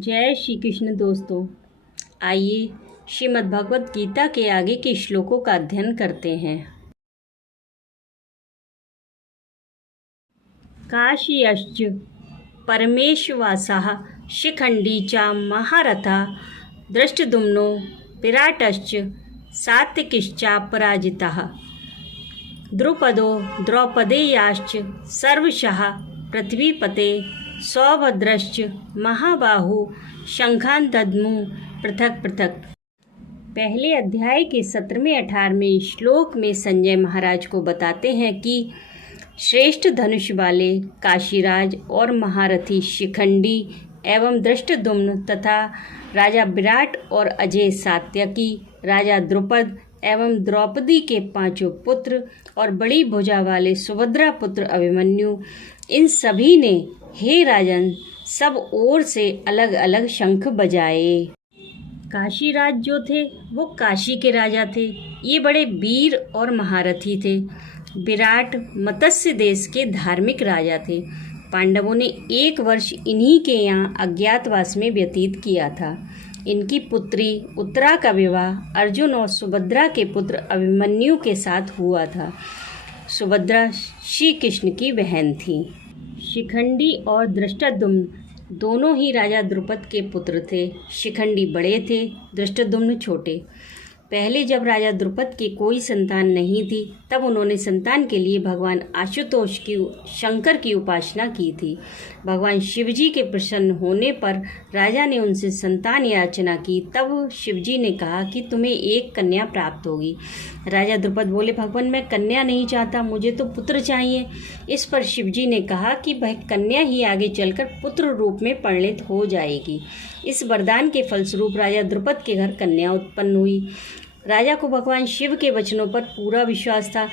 जय श्री कृष्ण दोस्तों। आइए श्रीमद् भगवत गीता के आगे के श्लोकों का अध्ययन करते हैं। काश्यश्च परमेशवासः शिखंडी च महारथा दृष्टद्युम्नो विराटश्च सात्विकिश्चापराजितः द्रुपदो द्रौपदेयाश्च सर्वशः पृथ्वीपते सौभद्रश्च महाबाहु शंखान दद्मु पृथक पृथक। पहले अध्याय के 17वें-18वें श्लोक में संजय महाराज को बताते हैं कि श्रेष्ठ धनुष वाले काशीराज और महारथी शिखंडी एवं दृष्टद्युम्न तथा राजा विराट और अजय सात्यकी, राजा द्रुपद एवं द्रौपदी के 5 पुत्र और बड़ी भुजा वाले सुभद्रा पुत्र अभिमन्यु, इन सभी ने हे राजन सब ओर से अलग अलग शंख बजाए। काशीराज जो थे वो काशी के राजा थे। ये बड़े वीर और महारथी थे। विराट मत्स्य देश के धार्मिक राजा थे। पांडवों ने 1 वर्ष इन्हीं के यहाँ अज्ञातवास में व्यतीत किया था। इनकी पुत्री उत्तरा का विवाह अर्जुन और सुभद्रा के पुत्र अभिमन्यु के साथ हुआ था। सुभद्रा श्री कृष्ण की बहन थी। शिखंडी और दृष्टद्युम्न दोनों ही राजा द्रुपद के पुत्र थे। शिखंडी बड़े थे, दृष्टद्युम्न छोटे। पहले जब राजा द्रुपद की कोई संतान नहीं थी तब उन्होंने संतान के लिए भगवान आशुतोष की शंकर की उपासना की थी। भगवान शिवजी के प्रसन्न होने पर राजा ने उनसे संतान याचना की। तब शिवजी ने कहा कि तुम्हें एक कन्या प्राप्त होगी। राजा द्रुपद बोले, भगवान मैं कन्या नहीं चाहता, मुझे तो पुत्र चाहिए। इस पर शिवजी ने कहा कि वह कन्या ही आगे चलकर पुत्र रूप में परिणित हो जाएगी। इस वरदान के फलस्वरूप राजा द्रुपद के घर कन्या उत्पन्न हुई। राजा को भगवान शिव के वचनों पर पूरा विश्वास था,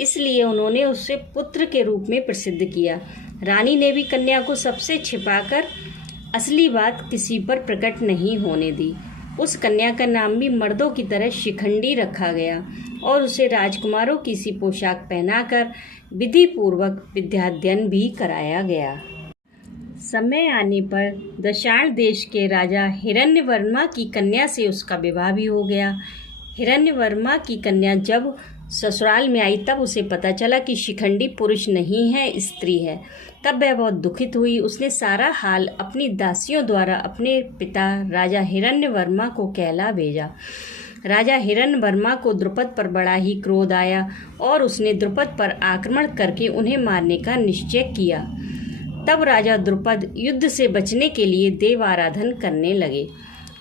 इसलिए उन्होंने उसे पुत्र के रूप में प्रसिद्ध किया। रानी ने भी कन्या को सबसे छिपाकर असली बात किसी पर प्रकट नहीं होने दी। उस कन्या का नाम भी मर्दों की तरह शिखंडी रखा गया और उसे राजकुमारों की सी पोशाक पहनाकर विधि पूर्वक विद्याध्ययन भी कराया गया। समय आने पर दशाण देश के राजा हिरण्यवर्मा की कन्या से उसका विवाह भी हो गया। हिरण्यवर्मा की कन्या जब ससुराल में आई तब उसे पता चला कि शिखंडी पुरुष नहीं है, स्त्री है। तब वह बहुत दुखित हुई। उसने सारा हाल अपनी दासियों द्वारा अपने पिता राजा हिरण्यवर्मा को कहला भेजा। राजा हिरण्यवर्मा को द्रुपद पर बड़ा ही क्रोध आया और उसने द्रुपद पर आक्रमण करके उन्हें मारने का निश्चय किया। तब राजा द्रुपद युद्ध से बचने के लिए देव आराधन करने लगे।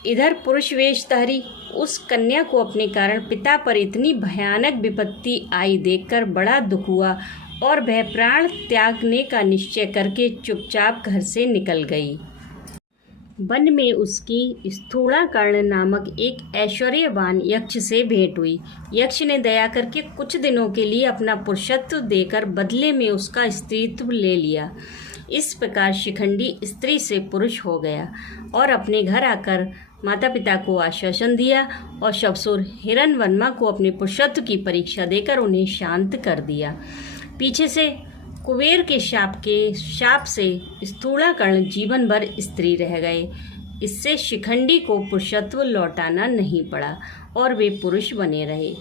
इधर पुरुष वेशधारी उस कन्या को अपने कारण पिता पर इतनी भयानक विपत्ति आई देखकर बड़ा दुख हुआ और वह प्राण त्यागने का निश्चय करके चुपचाप घर से निकल गई। वन में उसकी स्थूलाकर्ण नामक एक ऐश्वर्यवान यक्ष से भेंट हुई। यक्ष ने दया करके कुछ दिनों के लिए अपना पुरुषत्व देकर बदले में उसका स्त्रीत्व ले लिया। इस प्रकार शिखंडी स्त्री से पुरुष हो गया और अपने घर आकर माता पिता को आश्वासन दिया और शवसूर हिरण्यवर्मा को अपने पुरुषत्व की परीक्षा देकर उन्हें शांत कर दिया। पीछे से कुबेर के शाप से स्थूलाकर्ण जीवन भर स्त्री रह गए। इससे शिखंडी को पुरुषत्व लौटाना नहीं पड़ा और वे पुरुष बने रहे।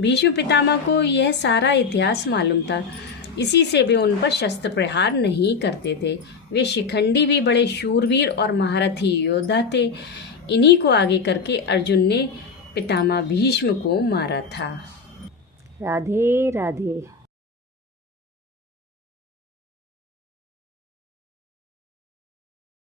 भीष्म पितामह को यह सारा इतिहास मालूम था, इसी से वे उन पर शस्त्र प्रहार नहीं करते थे। वे शिखंडी भी बड़े शूरवीर और महारथी योद्धा थे। इन्हीं को आगे करके अर्जुन ने पितामह भीष्म को मारा था। राधे राधे।